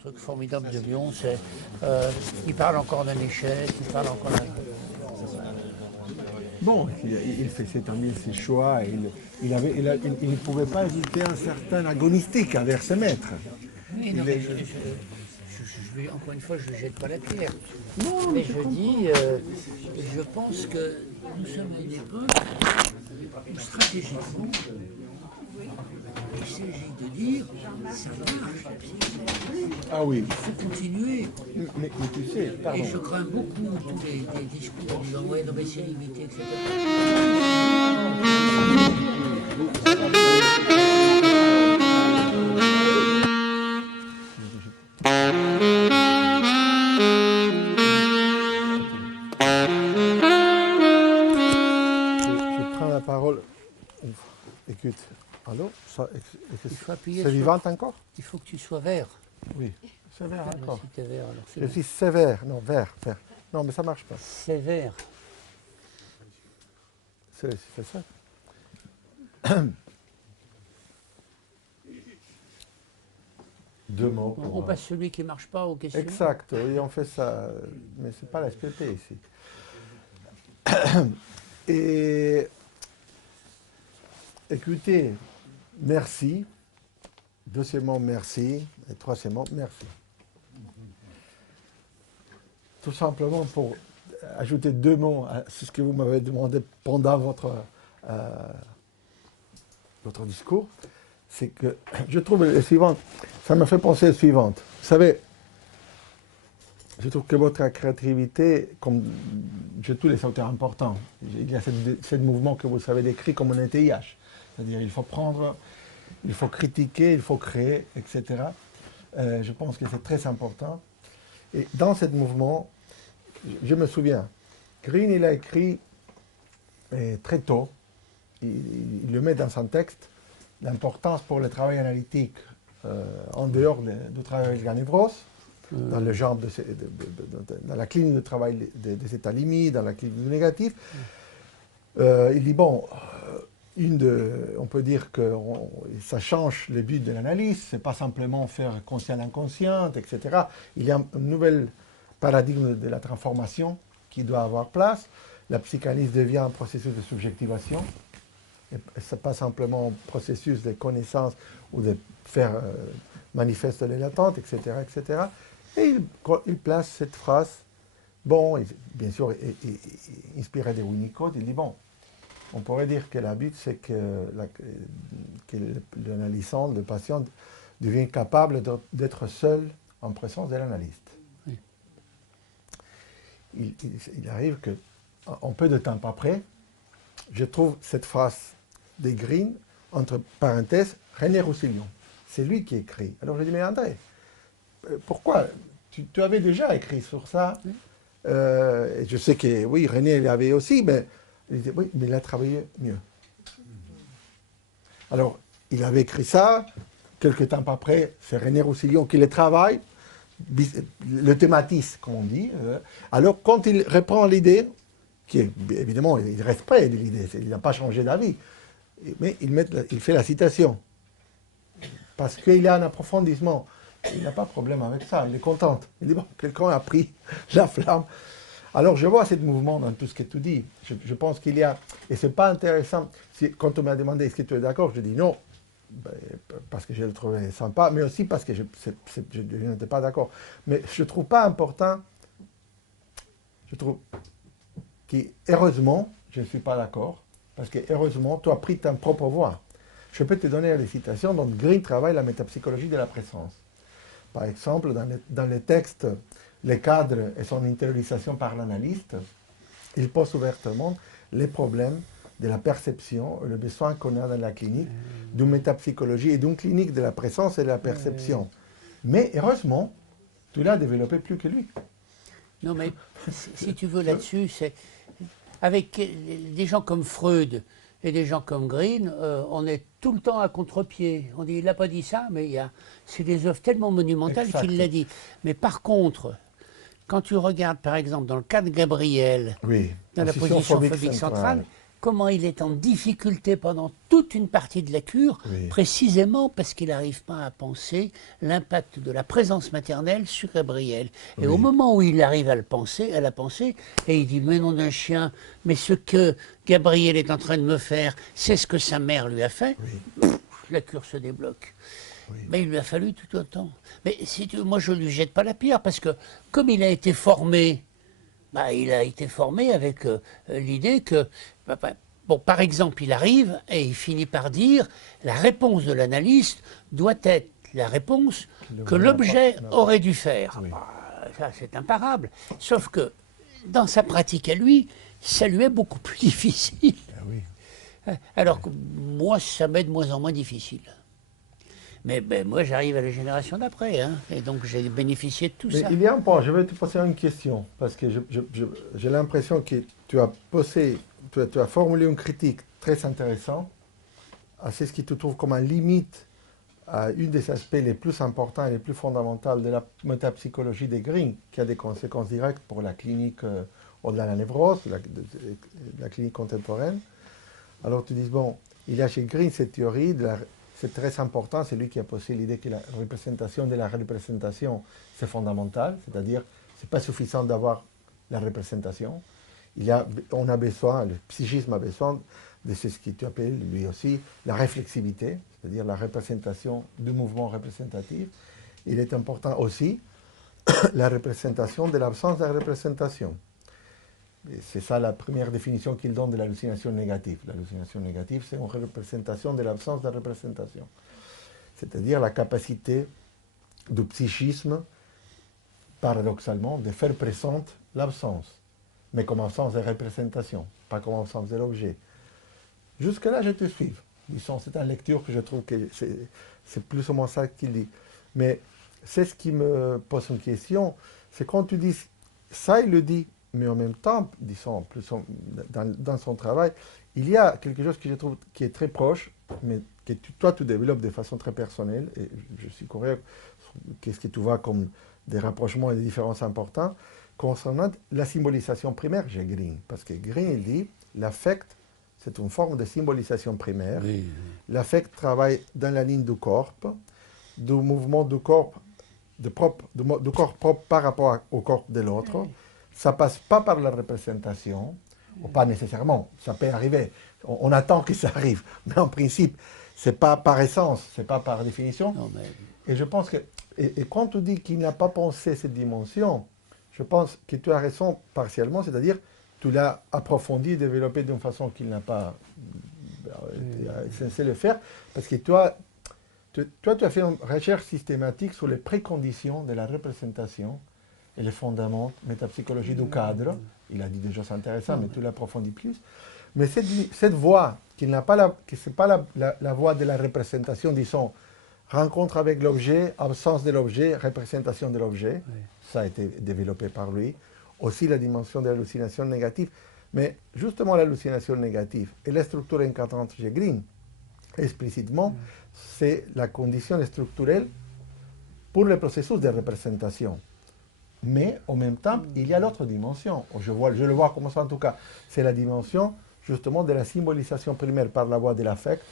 truc formidable de Lyon, c'est il parle encore d'un échec, il parle encore d'un... Bon, il faisait también ses choix. Il ne pouvait pas éviter un certain agonistique envers ses maîtres. Oui, non, mais encore une fois, je ne jette pas la pierre. Non, mais je dis, je pense que nous sommes à une époque où stratégiquement, il s'agit de dire, ça marche la psychanalyse. Ah oui. Il faut continuer. Mais tu sais, pardon. Et je crains beaucoup tous les discours en disant, ouais, non, mais c'est limité, etc. Je prends la parole. Écoute, allô, c'est vivant encore? Il faut que tu sois vert. Oui, sévère encore. Si t'es vert, alors Je suis sévère, non, vert. Non, mais ça ne marche pas. sévère. C'est ça. Deux mots. On passe celui qui ne marche pas aux questions. Exact, oui, on fait ça, mais ce n'est pas la SPP ici. Et écoutez, merci. Deuxièmement, merci. Et troisièmement, merci. Tout simplement pour ajouter deux mots à ce que vous m'avez demandé pendant votre discours, c'est que je trouve le suivant, ça me fait penser au suivant. Vous savez, je trouve que votre créativité, comme tous les auteurs importants, il y a ce mouvement que vous avez décrit comme un étayage. C'est-à-dire il faut prendre, il faut critiquer, il faut créer, etc. Je pense que c'est très important. Et dans ce mouvement, je me souviens, Green, il a écrit très tôt, il le met dans son texte, l'importance pour le travail analytique en dehors du travail avec la névrose, dans le genre dans la clinique de travail des états limites, dans la clinique du négatif. Il dit, bon, on peut dire que ça change le but de l'analyse, c'est pas simplement faire conscient-inconscient, etc. Il y a un nouvel paradigme de la transformation qui doit avoir place. La psychanalyse devient un processus de subjectivation. Ce n'est pas simplement un processus de connaissance ou de faire manifester les latentes, etc., etc. Et il place cette phrase, bon, bien sûr, inspiré de Winnicott, il dit, bon, on pourrait dire que le but, c'est que l'analysant, le patient, devient capable d'être seul en présence de l'analyste. Oui. Il arrive qu'un peu de temps après, je trouve cette phrase de Green, entre parenthèses, René Roussillon. C'est lui qui écrit. Alors je dis, mais André, pourquoi tu avais déjà écrit sur ça. Oui. Et je sais que, oui, René l'avait aussi, mais il disait, oui, mais il a travaillé mieux. Alors, il avait écrit ça, quelques temps après, c'est René Roussillon qui le travaille, le thématise, comme on dit. Alors, quand il reprend l'idée, qui est, évidemment, il reste près de l'idée, il n'a pas changé d'avis, mais il fait la citation. Parce qu'il y a un approfondissement. Il n'a pas de problème avec ça, il est content. Il dit, bon, quelqu'un a pris la flamme. Alors, je vois ce mouvement dans tout ce que tu dis. Je pense qu'il y a... Et ce n'est pas intéressant. Quand on m'a demandé, est-ce que tu es d'accord, je dis non, parce que je le trouvais sympa, mais aussi parce que je n'étais pas d'accord. Mais je ne trouve pas important, je trouve que, heureusement, je ne suis pas d'accord, parce que, heureusement, tu as pris ta propre voix. Je peux te donner des citations dont Green travaille la métapsychologie de la présence. Par exemple, dans le texte « Le cadre et son intériorisation par l'analyste », il pose ouvertement les problèmes de la perception et le besoin qu'on a dans la clinique d'une métapsychologie et d'une clinique de la présence et de la perception. Mais heureusement, tu l'as développé plus que lui. Non, mais si tu veux là-dessus, c'est avec des gens comme Freud et des gens comme Green, on est tout le temps à contre-pied. On dit, il n'a pas dit ça, mais c'est des œuvres tellement monumentales qu'il l'a dit. Mais par contre, quand tu regardes, par exemple, dans le cas de Gabriel, oui, dans la position phobique centrale, comment il est en difficulté pendant toute une partie de la cure, Oui. précisément parce qu'il n'arrive pas à penser l'impact de la présence maternelle sur Gabriel. Et au Oui. moment où il arrive à le penser, à la penser, et il dit, mais nom d'un chien, mais ce que Gabriel est en train de me faire, c'est ce que sa mère lui a fait, la cure se débloque. Oui. Mais il lui a fallu tout un temps. Mais si moi, je ne lui jette pas la pierre, parce que comme il a été formé, bah, il a été formé avec l'idée que, bon, par exemple, il arrive et il finit par dire la réponse de l'analyste doit être la réponse que l'objet aurait dû faire. Oui. Bah, ça, c'est imparable. Sauf que dans sa pratique à lui, ça lui est beaucoup plus difficile. Ah oui. Alors que moi, ça m'est de moins en moins difficile. Mais ben, moi, j'arrive à la génération d'après, hein, et donc j'ai bénéficié de tout Mais ça. il y a un point, je vais te poser une question, parce que j'ai l'impression que tu as formulé une critique très intéressante à ce que tu trouves comme une limite à une des aspects les plus importants et les plus fondamentaux de la métapsychologie des Green, qui a des conséquences directes pour la clinique au-delà de la névrose, la clinique contemporaine. Alors tu dis, bon, il y a chez Green cette théorie, c'est très important, c'est lui qui a posé l'idée que la représentation de la représentation, c'est fondamental, c'est-à-dire, c'est pas suffisant d'avoir la représentation. On a besoin, le psychisme a besoin de ce que tu appelles, lui aussi, la réflexivité, c'est-à-dire la représentation du mouvement représentatif. Il est important aussi la représentation de l'absence de représentation. C'est ça la première définition qu'il donne de l'hallucination négative. L'hallucination négative, c'est une représentation de l'absence de représentation. C'est-à-dire la capacité du psychisme, paradoxalement, de faire présente l'absence, mais comme absence de représentation, pas comme absence de l'objet. Jusque-là, je te suis. Disons, c'est une lecture que je trouve que c'est plus ou moins ça qu'il dit. Mais c'est ce qui me pose une question, c'est quand tu dis, ça il le dit, mais en même temps, disons, plus dans son travail, il y a quelque chose que je trouve qui est très proche, mais que toi tu développes de façon très personnelle, et je suis curieux, qu'est-ce que tu vois comme des rapprochements et des différences importantes, concernant la symbolisation primaire chez Green. Parce que Green, il dit, l'affect, c'est une forme de symbolisation primaire. Oui, oui. L'affect travaille dans la ligne du corps, du mouvement du corps, du corps propre par rapport au corps de l'autre. Oui. Ça ne passe pas par la représentation, ou pas nécessairement, ça peut arriver. On attend que ça arrive, mais en principe, ce n'est pas par essence, ce n'est pas par définition. Non, mais... Et je pense que, et quand tu dis qu'il n'a pas pensé cette dimension, je pense que tu as raison partiellement, c'est-à-dire tu l'as approfondi, développé d'une façon qu'il n'a pas censé le faire, parce que toi, tu as fait une recherche systématique sur les préconditions de la représentation et les fondements métapsychologie du cadre. Il a dit des choses intéressantes, mais tu l'approfondis plus. Mais cette voie, qui n'est pas la voie de la représentation, disons, rencontre avec l'objet, absence de l'objet, représentation de l'objet, oui. Ça a été développé par lui. Aussi la dimension de l'hallucination négative. Mais justement, l'hallucination négative et la structure encadrante chez Green, explicitement, c'est la condition structurelle pour le processus de représentation. Mais en même temps, il y a l'autre dimension. Je le vois comme ça en tout cas. C'est la dimension justement de la symbolisation primaire par la voie de l'affect,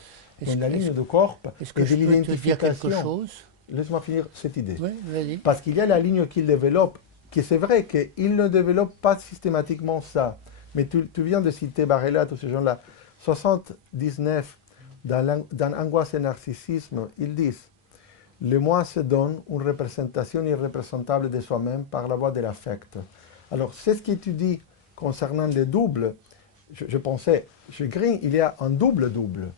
dans la ligne du corps et de l'identification. Laisse-moi finir cette idée. Oui, vas-y. Parce qu'il y a la ligne qu'il développe, qui c'est vrai qu'il ne développe pas systématiquement ça. Mais tu viens de citer Barella, tous ces gens-là. 79, dans Angoisse et Narcissisme, ils disent « Le moi se donne une représentation irreprésentable de soi-même par la voie de l'affect. » Alors, c'est ce que tu dis concernant les doubles. Je pensais, chez Green, il y a un double-double.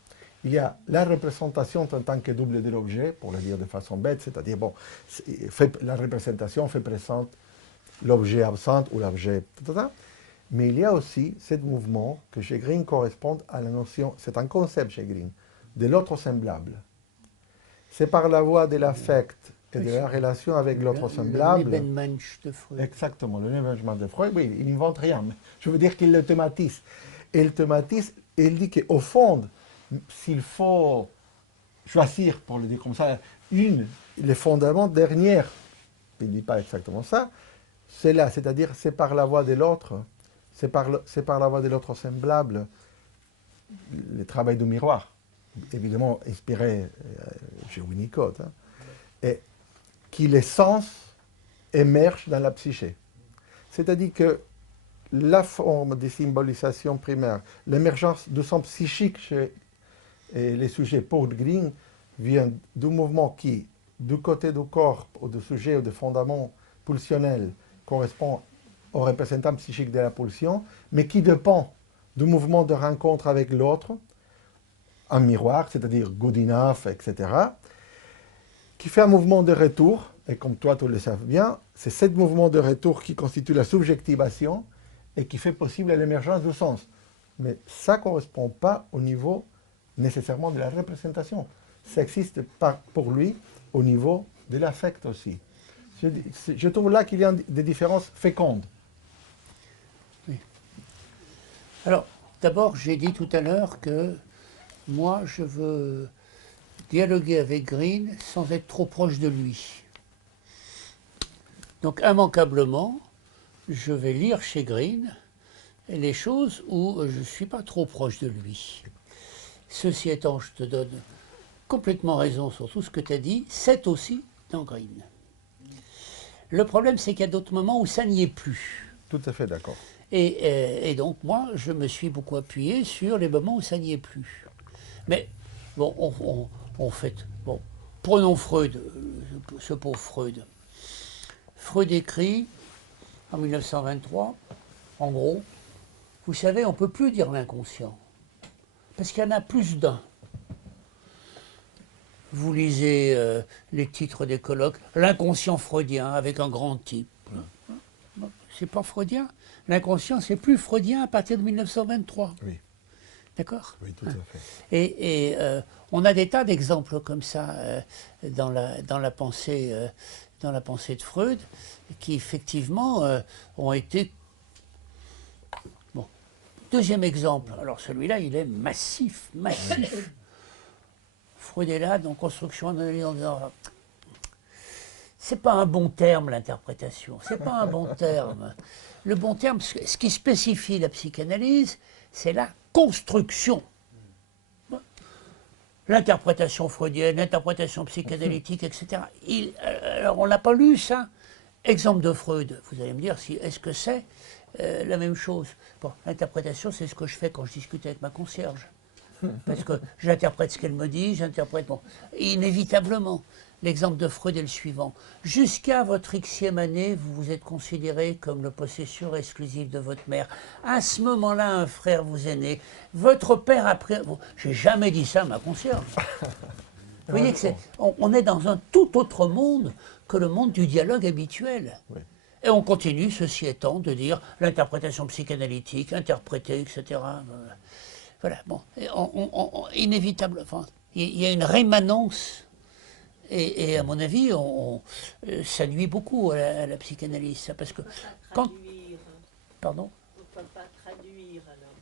Il y a la représentation en tant que double de l'objet, pour le dire de façon bête, c'est-à-dire, bon, la représentation fait présente l'objet absent ou l'objet, mais il y a aussi ce mouvement que chez Green correspond à la notion, c'est un concept chez Green, de l'autre semblable. C'est par la voie de l'affect et de la relation avec l'autre semblable. Le Nebenmensch de Freud. Exactement, le Nebenmensch de Freud, oui, il n'invente rien, mais je veux dire qu'il le thématise. Et il thématise, et il dit qu'au fond, s'il faut choisir, pour le dire comme ça, les fondements dernière, il ne dit pas exactement ça, c'est là, c'est-à-dire c'est par la voie de l'autre, c'est par la voie de l'autre semblable le travail du miroir, évidemment inspiré chez Winnicott, hein, et qui les sens émergent dans la psyché. C'est-à-dire que la forme de symbolisation primaire, l'émergence du sens psychique chez les sujets Paul Green vient du mouvement qui, du côté du corps ou du sujet ou du fondament pulsionnel, correspond au représentant psychique de la pulsion, mais qui dépend du mouvement de rencontre avec l'autre, un miroir, c'est-à-dire good enough, etc., qui fait un mouvement de retour, et comme toi tu le sais bien, c'est ce mouvement de retour qui constitue la subjectivation et qui fait possible l'émergence du sens. Mais ça ne correspond pas au niveau nécessairement de la représentation. Ça existe pas pour lui au niveau de l'affect aussi. Je trouve là qu'il y a des différences fécondes. Oui. Alors, d'abord, j'ai dit tout à l'heure que moi, je veux dialoguer avec Green sans être trop proche de lui. Donc, immanquablement, je vais lire chez Green les choses où je ne suis pas trop proche de lui. Ceci étant, je te donne complètement raison sur tout ce que tu as dit, c'est aussi dans Green. Le problème, c'est qu'il y a d'autres moments où ça n'y est plus. Tout à fait d'accord. Et donc, moi, je me suis beaucoup appuyé sur les moments où ça n'y est plus. Mais, bon, bon, prenons Freud, ce pauvre Freud. Freud écrit, en 1923, en gros, vous savez, on ne peut plus dire l'inconscient, parce qu'il y en a plus d'un. Vous lisez les titres des colloques, l'inconscient freudien avec un grand type. C'est pas freudien. L'inconscient, c'est plus freudien à partir de 1923. Oui. D'accord ? Oui, tout à fait. Et on a des tas d'exemples comme ça dans la pensée de Freud, qui effectivement ont été... Bon. Deuxième exemple, alors celui-là, il est massif, massif. Freud est là, dans Construction analyse, en disant c'est pas un bon terme l'interprétation, c'est pas un bon terme. Le bon terme, ce qui spécifie la psychanalyse, c'est la construction. L'interprétation freudienne, l'interprétation psychanalytique, etc. Alors on n'a pas lu ça. Exemple de Freud, vous allez me dire, est-ce que c'est la même chose? Bon, l'interprétation, c'est ce que je fais quand je discute avec ma concierge. Parce que j'interprète ce qu'elle me dit, j'interprète... Bon, inévitablement, l'exemple de Freud est le suivant. Jusqu'à votre Xème année, vous vous êtes considéré comme le possesseur exclusif de votre mère. À ce moment-là, un frère vous est né. Votre père après... Bon, j'ai jamais dit ça à ma concierge. Vous voyez que on est dans un tout autre monde que le monde du dialogue habituel. Oui. Et on continue, ceci étant, de dire l'interprétation psychanalytique, interpréter, etc. Voilà, bon, inévitable, enfin, il y a une rémanence, et à mon avis, ça nuit beaucoup à la psychanalyse, ça, parce que quand... Pardon? Pourquoi pas traduire, alors?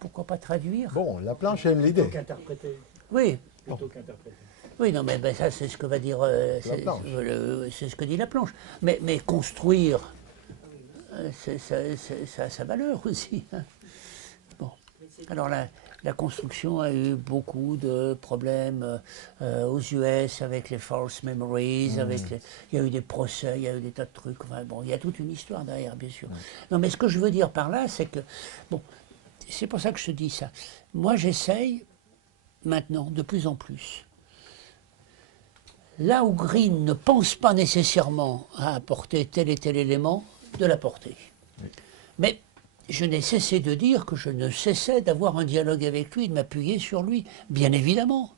Pourquoi pas traduire? Bon, la planche aime l'idée. Plutôt qu'interpréter. Oui. Plutôt qu'interpréter. Oui, non, mais ça, c'est ce que va dire... c'est ce que dit la planche. Mais construire, ça a sa valeur aussi, hein. Alors la construction a eu beaucoup de problèmes aux US avec les false memories, il y a eu des procès, il y a eu des tas de trucs. Enfin, bon, il y a toute une histoire derrière, bien sûr. Non, mais ce que je veux dire par là, c'est que, bon, c'est pour ça que je te dis ça. Moi, j'essaye maintenant, de plus en plus, là où Green ne pense pas nécessairement à apporter tel et tel élément, de l'apporter. Oui. Mais je n'ai cessé de dire que je ne cessais d'avoir un dialogue avec lui, de m'appuyer sur lui, bien évidemment.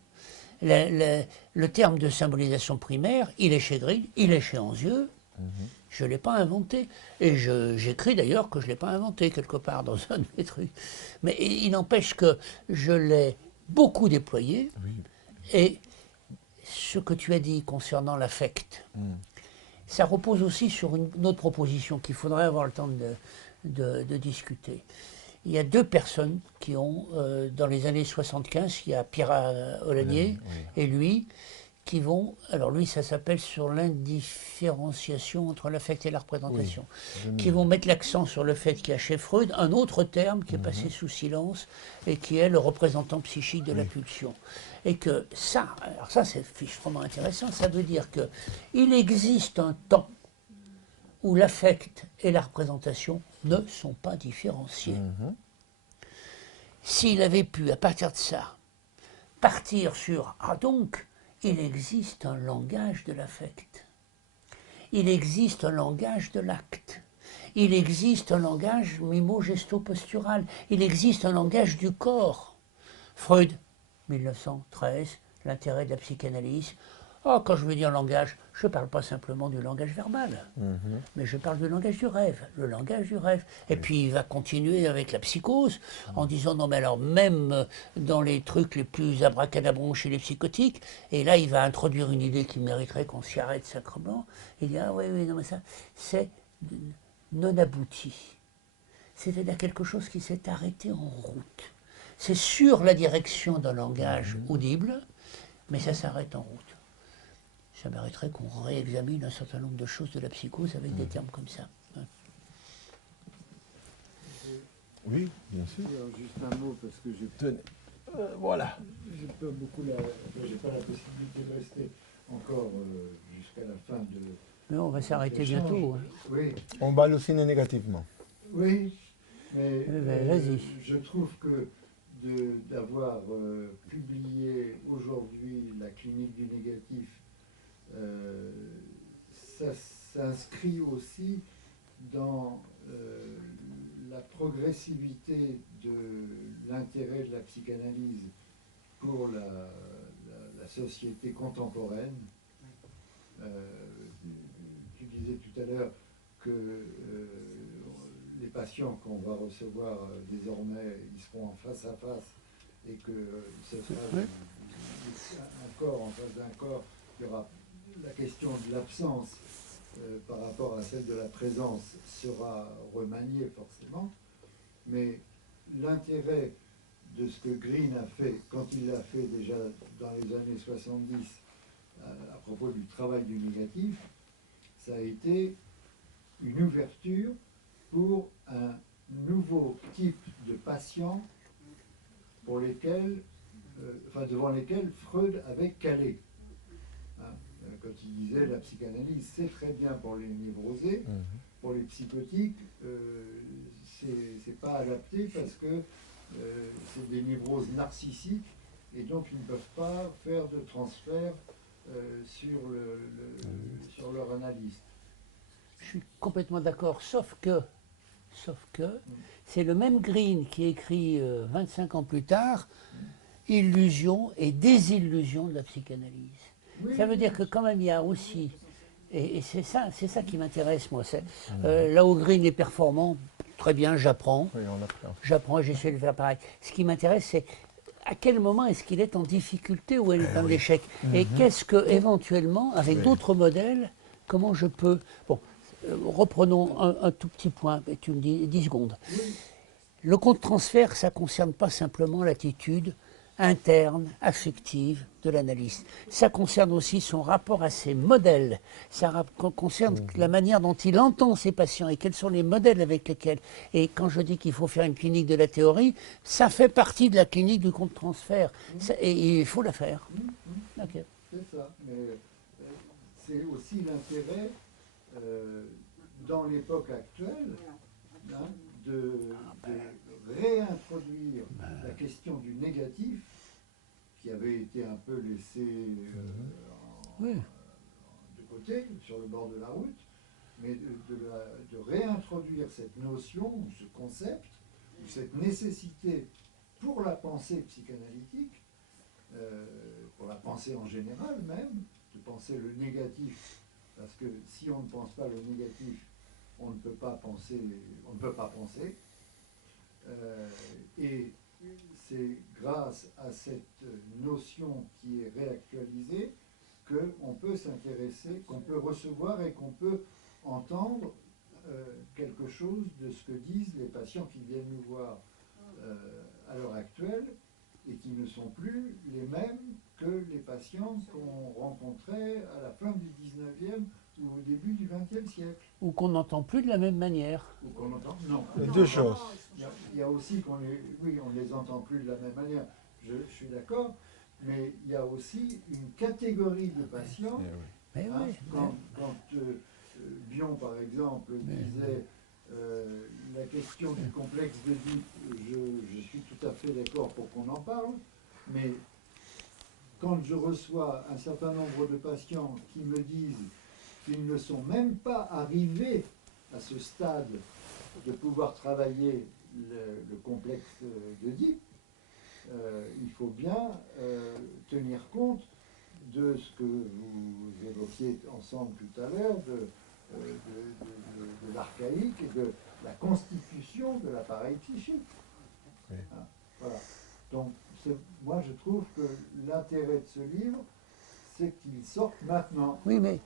Le terme de symbolisation primaire, il est chez Green, il est chez Anzieux, je ne l'ai pas inventé. Et j'écris d'ailleurs que je ne l'ai pas inventé quelque part dans un de mes trucs. Mais il n'empêche que je l'ai beaucoup déployé. Oui. Et ce que tu as dit concernant l'affect, ça repose aussi sur une autre proposition qu'il faudrait avoir le temps de discuter. Il y a deux personnes qui ont, dans les années 75, il y a Pierre Olagnier et lui, qui vont, alors lui ça s'appelle sur l'indifférenciation entre l'affect et la représentation, qui vont mettre l'accent sur le fait qu'il y a chez Freud un autre terme qui est passé sous silence et qui est le représentant psychique de la pulsion. Et que ça, alors ça c'est fichtrement intéressant, ça veut dire que il existe un temps où l'affect et la représentation ne sont pas différenciés. S'il avait pu, à partir de ça, partir sur « Ah donc, il existe un langage de l'affect. Il existe un langage de l'acte. Il existe un langage mimo-gesto-postural. Il existe un langage du corps. » Freud, 1913, l'intérêt de la psychanalyse. Oh, quand je veux dire langage, je ne parle pas simplement du langage verbal, mais je parle du langage du rêve, le langage du rêve. Et puis il va continuer avec la psychose en disant non mais alors même dans les trucs les plus abracadabrants chez les psychotiques, et là il va introduire une idée qui mériterait qu'on s'y arrête sacrement. Il dit ah oui, oui, non mais ça c'est non abouti. C'est-à-dire quelque chose qui s'est arrêté en route. C'est sur la direction d'un langage audible, mais ça s'arrête en route. Ça mériterait qu'on réexamine un certain nombre de choses de la psychose avec des termes comme ça. Oui, bien sûr. Alors, juste un mot, parce que Tenez. Voilà. j'ai pas j'ai pas la possibilité de rester encore jusqu'à la fin de. Mais on va s'arrêter l'échange. bientôt. Hein. Oui, On va halluciner négativement. oui, mais ben, vas-y. je trouve que d'avoir publié aujourd'hui la clinique du négatif, ça s'inscrit aussi dans la progressivité de l'intérêt de la psychanalyse pour la société contemporaine. Tu disais tout à l'heure que les patients qu'on va recevoir désormais, ils seront en face à face et que ce sera un corps en face d'un corps. Il y aura la question de l'absence par rapport à celle de la présence sera remaniée forcément, mais l'intérêt de ce que Green a fait, quand il l'a fait déjà dans les années 70 à propos du travail du négatif, ça a été une ouverture pour un nouveau type de patients pour lesquels, devant lesquels Freud avait calé. Quand il disait la psychanalyse c'est très bien pour les névrosés, pour les psychotiques c'est pas adapté parce que c'est des névroses narcissiques et donc ils ne peuvent pas faire de transfert sur leur analyse. Je suis complètement d'accord, sauf que c'est le même Green qui écrit 25 ans plus tard Illusion et désillusion de la psychanalyse. Oui, Ça veut dire que quand même il y a aussi, et c'est ça qui m'intéresse moi, là où Green est performant, très bien, j'apprends, Oui, on apprend. j'apprends et j'essaie de faire pareil. Ce qui m'intéresse c'est à quel moment est-ce qu'il est en difficulté ou elle est en échec, et qu'est-ce que éventuellement, avec d'autres modèles, comment je peux... Bon, reprenons un tout petit point, et tu me dis 10 secondes. Le compte-transfert, ça ne concerne pas simplement l'attitude interne, affective de l'analyste. Ça concerne aussi son rapport à ses modèles. Ça concerne la manière dont il entend ses patients et quels sont les modèles avec lesquels. Et quand je dis qu'il faut faire une clinique de la théorie, ça fait partie de la clinique du compte-transfert. Et il faut la faire. Okay. C'est ça. Mais c'est aussi l'intérêt dans l'époque actuelle de réintroduire la question du négatif qui avait été un peu laissée de côté, sur le bord de la route, mais de réintroduire cette notion, ou ce concept, ou cette nécessité pour la pensée psychanalytique, pour la pensée en général même, de penser le négatif, parce que si on ne pense pas le négatif, on ne peut pas penser, et c'est grâce à cette notion qui est réactualisée qu'on peut s'intéresser, qu'on peut recevoir et qu'on peut entendre quelque chose de ce que disent les patients qui viennent nous voir à l'heure actuelle, et qui ne sont plus les mêmes que les patients qu'on rencontrait à la fin du 19e ou au début du 20e siècle. Ou qu'on n'entend plus de la même manière. Ou qu'on entend. Non. Les deux choses. Il y a aussi qu'on les. Oui, on ne les entend plus de la même manière. Je suis d'accord. Mais il y a aussi une catégorie de patients. Mais Hein, oui, quand Bion, par exemple, disait la question du complexe d'Oedipe, je suis tout à fait d'accord pour qu'on en parle, mais quand je reçois un certain nombre de patients qui me disent qu'ils ne sont même pas arrivés à ce stade de pouvoir travailler le complexe d'Oedipe, il faut bien tenir compte de ce que vous évoquiez ensemble tout à l'heure, de l'archaïque et de la constitution de l'appareil psychique. Oui. Hein, voilà. Donc, moi, je trouve que l'intérêt de ce livre, c'est qu'il sorte maintenant. oui, mais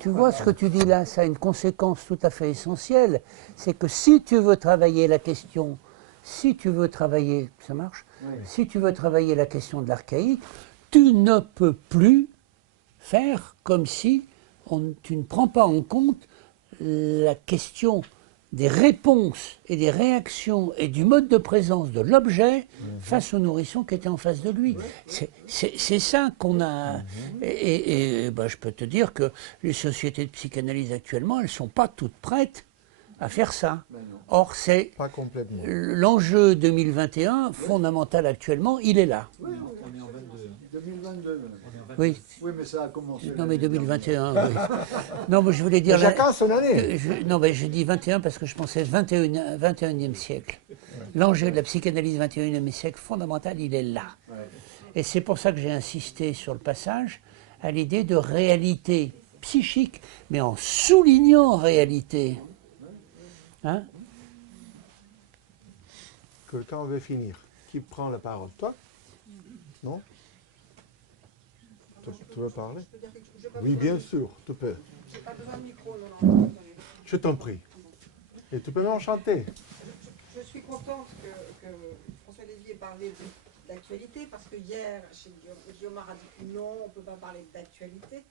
tu vois ce que tu dis là, ça a une conséquence tout à fait essentielle. C'est que si tu veux travailler la question, si tu veux travailler, ça marche, Oui. si tu veux travailler la question de l'archaïque, tu ne peux plus faire comme si tu ne prends pas en compte la question des réponses et des réactions et du mode de présence de l'objet face au nourrisson qui était en face de lui. C'est ça qu'on a... Et ben, je peux te dire que les sociétés de psychanalyse actuellement, elles ne sont pas toutes prêtes à faire ça. Ben non. Or, c'est Pas complètement. l'enjeu 2021 fondamental actuellement, il est là. Oui, On est en 22. 2022. même. Oui. Oui, mais ça a commencé. Non, mais l'année 2021, oui. Non, mais je voulais dire... Mais chacun son année. Non, mais je dis 21 parce que je pensais 21e siècle. L'enjeu de la psychanalyse 21e siècle fondamental, il est là. Ouais. Et c'est pour ça que j'ai insisté sur le passage à l'idée de réalité psychique, mais en soulignant réalité. Hein? Quelqu'un veut finir. Qui prend la parole? Toi? Non? Tu veux parler? Oui, bien sûr, tu peux. J'ai pas besoin de micro, non. Je t'en prie. Et tu peux m'enchanter. Je suis contente que François Lévy ait parlé d'actualité, parce que hier, chez Guillaume a dit non, on ne peut pas parler d'actualité.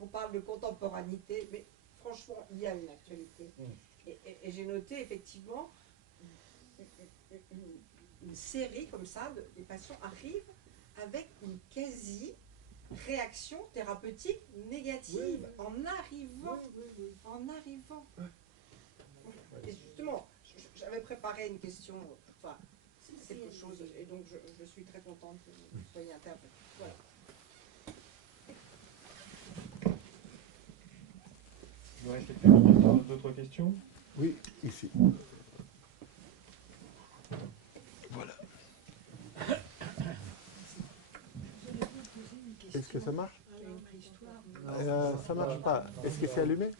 On parle de contemporanité, mais franchement, il y a une actualité. Et j'ai noté effectivement une série comme ça, des patients arrivent avec une quasi-réaction thérapeutique négative, en arrivant. En arrivant. Et justement, j'avais préparé une question, enfin, quelque chose, et donc je suis très contente que vous soyez intervenu. Voilà. Il nous reste quelques minutes. D'autres questions? Oui, ici. Voilà. Est-ce que ça marche? Ça marche pas. Est-ce que c'est allumé?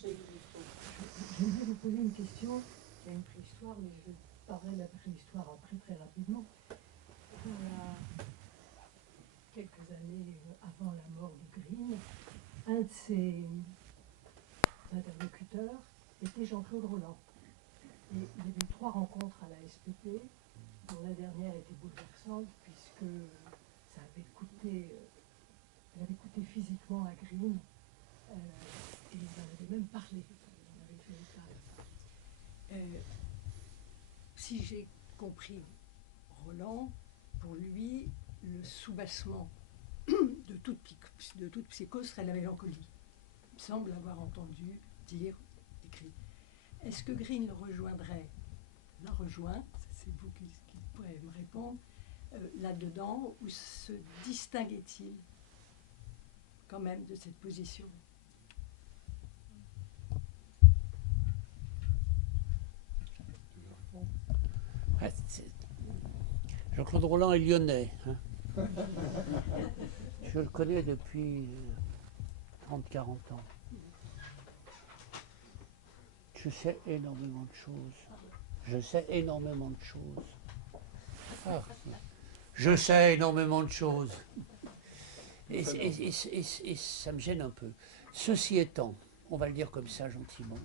Je voulais vous poser une question. Il y a une préhistoire, mais je vais parler de la préhistoire très rapidement. Il y a quelques années avant la mort de Green, un de ses interlocuteurs était Jean-Claude Roland. Et il y avait eu 3 rencontres à la SPP, dont la dernière était bouleversante, puisque ça avait coûté, elle avait coûté physiquement à Green, et ils en avaient même parlé. On avait fait état. Si j'ai compris Roland, pour lui, le soubassement de toute psychose serait la mélancolie. Il semble avoir entendu dire, écrit. Est-ce que Green le rejoindrait, la rejoint, c'est vous qui pourrez me répondre, là-dedans, ou se distinguait-il quand même de cette position? Jean-Claude Roland est lyonnais. Hein. Je le connais depuis 30-40 ans. Je sais énormément de choses. Je sais énormément de choses. Ah, je sais énormément de choses. Et ça me gêne un peu. Ceci étant, on va le dire comme ça gentiment,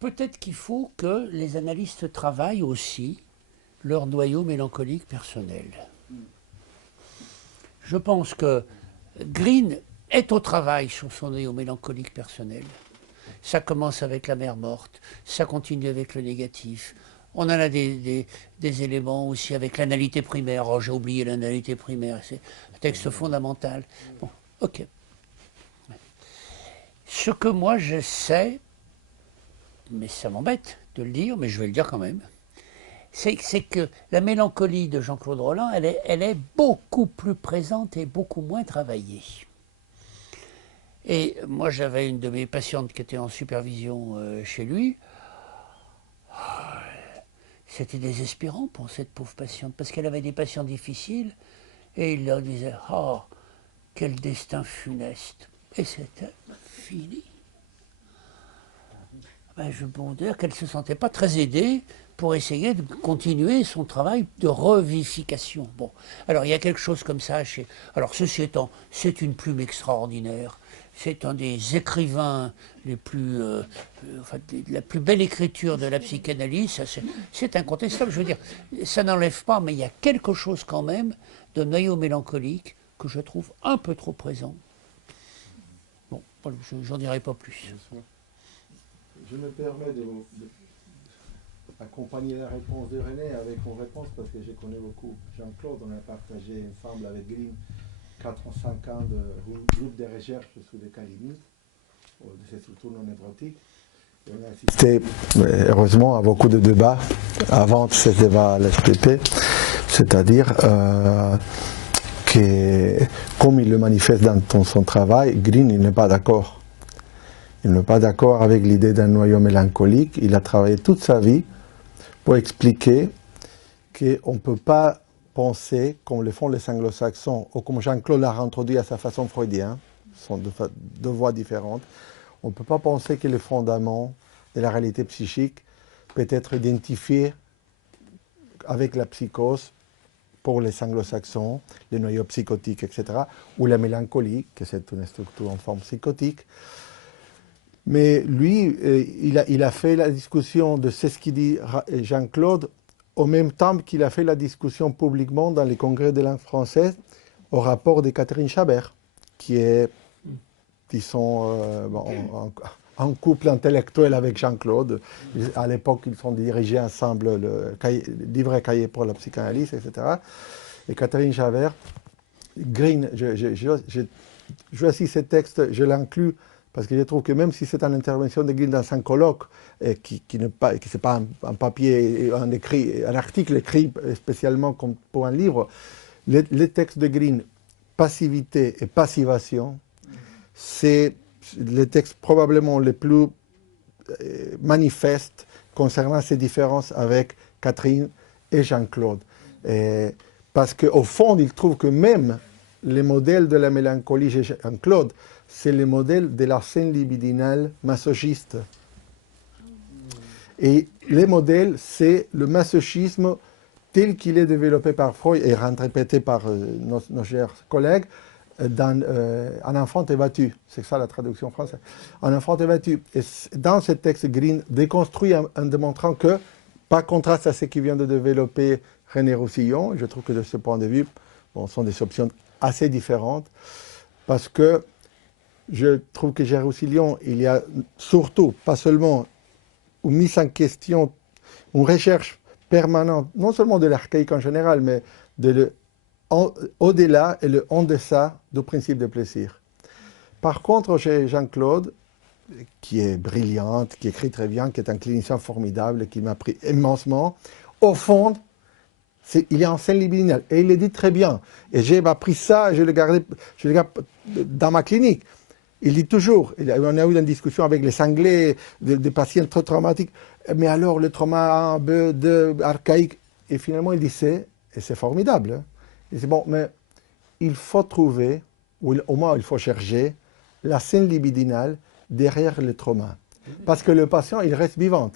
peut-être qu'il faut que les analystes travaillent aussi leur noyau mélancolique personnel. Je pense que Green est au travail sur son noyau mélancolique personnel. Ça commence avec la mère morte, ça continue avec le négatif. On en a des éléments aussi avec l'analité primaire. Oh, j'ai oublié l'analité primaire, c'est un texte fondamental. Bon, ok. Ce que moi je sais, mais ça m'embête de le dire, mais je vais le dire quand même, c'est que la mélancolie de Jean-Claude Roland, elle est beaucoup plus présente et beaucoup moins travaillée. Et moi, j'avais une de mes patientes qui était en supervision chez lui. C'était désespérant pour cette pauvre patiente, parce qu'elle avait des patients difficiles, et il leur disait « Oh, quel destin funeste !» Et c'était fini. Ben, je peux dire qu'elle ne se sentait pas très aidée pour essayer de continuer son travail de revivification. Bon, alors il y a quelque chose comme ça chez... Alors ceci étant, c'est une plume extraordinaire. C'est un des écrivains les plus... la plus belle écriture de la psychanalyse, c'est incontestable. Je veux dire, ça n'enlève pas, mais il y a quelque chose quand même de noyau mélancolique que je trouve un peu trop présent. Bon, j'en dirai pas plus. Je me permets d'accompagner la réponse de René avec une réponse parce que je connais beaucoup Jean-Claude. On a partagé ensemble avec Green 4 ou 5 ans de groupe de recherche sur les cas limites, de ces structures non névrotiques. Et on a assisté, heureusement, à beaucoup de débats avant ces débats à l'SPP, c'est-à-dire que, comme il le manifeste dans son travail, Green il n'est pas d'accord. Il n'est pas d'accord avec l'idée d'un noyau mélancolique. Il a travaillé toute sa vie pour expliquer qu'on ne peut pas penser, comme le font les anglo-saxons, ou comme Jean-Claude l'a introduit à sa façon freudienne, ce sont deux voies différentes, on ne peut pas penser que le fondament de la réalité psychique peut être identifié avec la psychose pour les anglo-saxons, les noyaux psychotiques, etc., ou la mélancolie, que c'est une structure en forme psychotique. Mais lui, il a fait la discussion de ce qu'il dit Jean-Claude au même temps qu'il a fait la discussion publiquement dans les congrès de langue française au rapport de Catherine Chabert, qui est, disons, en couple intellectuel avec Jean-Claude. À l'époque, ils ont dirigé ensemble le livret cahier pour la psychanalyse, etc. Et Catherine Chabert, Green, je choisis ce texte, je l'inclus, parce que je trouve que même si c'est une intervention de Green dans un colloque, qui n'est pas un papier, un article écrit spécialement comme pour un livre, les textes de Green, passivité et passivation, c'est les textes probablement les plus manifestes concernant ces différences avec Catherine et Jean-Claude. Parce qu'au fond, il trouve que même les modèles de la mélancolie chez Jean-Claude, c'est le modèle de la scène libidinale masochiste. Et les modèles, c'est le masochisme tel qu'il est développé par Freud et répété par nos chers collègues dans Un enfant est battu. C'est ça la traduction française. Un enfant est battu. Et dans ce texte, Green déconstruit en démontrant que, par contraste à ce qui vient de développer René Roussillon, je trouve que de ce point de vue, bon, ce sont des options assez différentes, parce que je trouve que chez Roussillon, il y a surtout, pas seulement, une mise en question, une recherche permanente, non seulement de l'archaïque en général, mais de au-delà et le en-deçà du principe de plaisir. Par contre, chez Jean-Claude, qui est brillante, qui écrit très bien, qui est un clinicien formidable, qui m'a pris immensement, au fond, il y a un scène libidinale. Et il le dit très bien. Et j'ai appris ça, je le garde dans ma clinique. Il dit toujours, on a eu une discussion avec les Anglais, des patients trop traumatiques, mais alors le trauma 1, B, 2, archaïque, et finalement il dit et c'est formidable. Hein. Il dit bon, mais il faut trouver, ou au moins il faut chercher, la scène libidinale derrière le trauma. Parce que le patient, il reste vivant.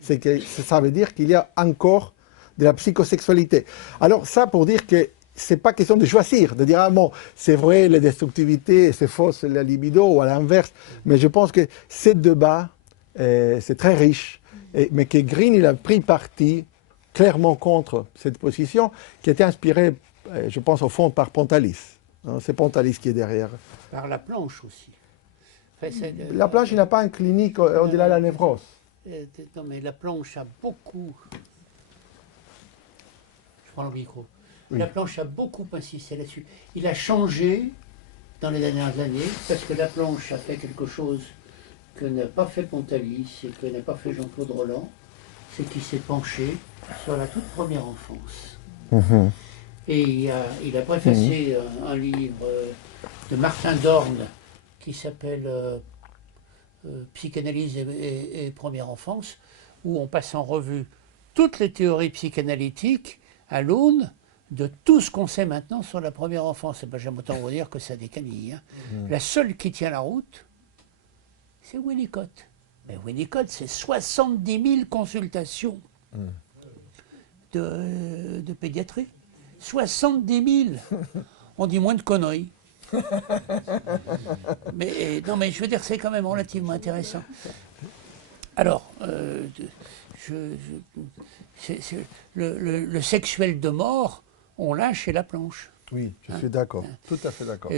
Ça veut dire qu'il y a encore de la psychosexualité. Alors ça pour dire que c'est pas question de choisir, de dire ah bon, c'est vrai, la destructivité, c'est fausse la libido, ou à l'inverse, mais je pense que ce débat, c'est très riche, mais que Green, il a pris parti clairement contre cette position, qui était inspirée, je pense, au fond, par Pontalis. Hein, c'est Pontalis qui est derrière. Par la planche aussi. Enfin, La planche, il n'a pas une clinique au-delà de la névrose. Non, mais la planche a beaucoup. Je prends le micro. Oui. La planche a beaucoup insisté là-dessus. Il a changé dans les dernières années parce que la planche a fait quelque chose que n'a pas fait Pontalis et que n'a pas fait Jean-Claude Roland, c'est qu'il s'est penché sur la toute première enfance. Mhm. Et il a préfacé un livre de Martin Dorn qui s'appelle Psychanalyse et première enfance, où on passe en revue toutes les théories psychanalytiques à l'aune de tout ce qu'on sait maintenant sur la première enfance. Et ben, j'aime autant vous dire que ça décanille. Hein. La seule qui tient la route, c'est Winnicott. Mais Winnicott, c'est 70 000 consultations de pédiatrie. 70 000. On dit moins de conneries. Mais non, mais je veux dire, c'est quand même relativement intéressant. Alors, le sexuel de mort, on l'a chez la planche. Oui, je suis d'accord, tout à fait d'accord.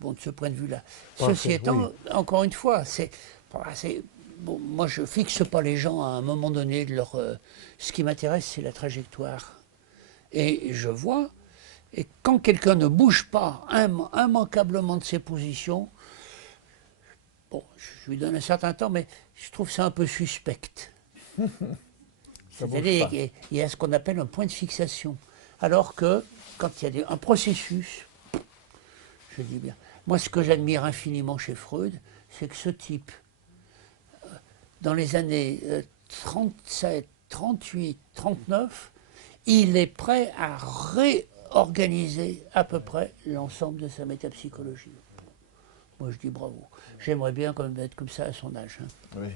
Bon, de ce point de vue-là. Parfait, Ceci étant, oui. encore une fois, bon, moi, je fixe pas les gens à un moment donné de leur. Ce qui m'intéresse, c'est la trajectoire. Et je vois, et quand quelqu'un ne bouge pas immanquablement de ses positions, bon, je lui donne un certain temps, mais je trouve ça un peu suspect. C'est-à-dire qu'il y a ce qu'on appelle un point de fixation. Alors que, quand il y a un processus, je dis bien, moi ce que j'admire infiniment chez Freud, c'est que ce type, dans les années 37, 38, 39, il est prêt à réorganiser à peu près l'ensemble de sa métapsychologie. Moi je dis bravo. J'aimerais bien quand même être comme ça à son âge. Hein. Oui.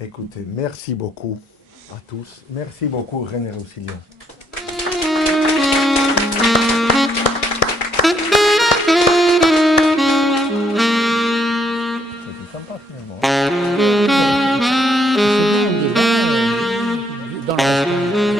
Écoutez, merci beaucoup à tous. Merci beaucoup René Roussillon. C'était sympa finalement. Dans le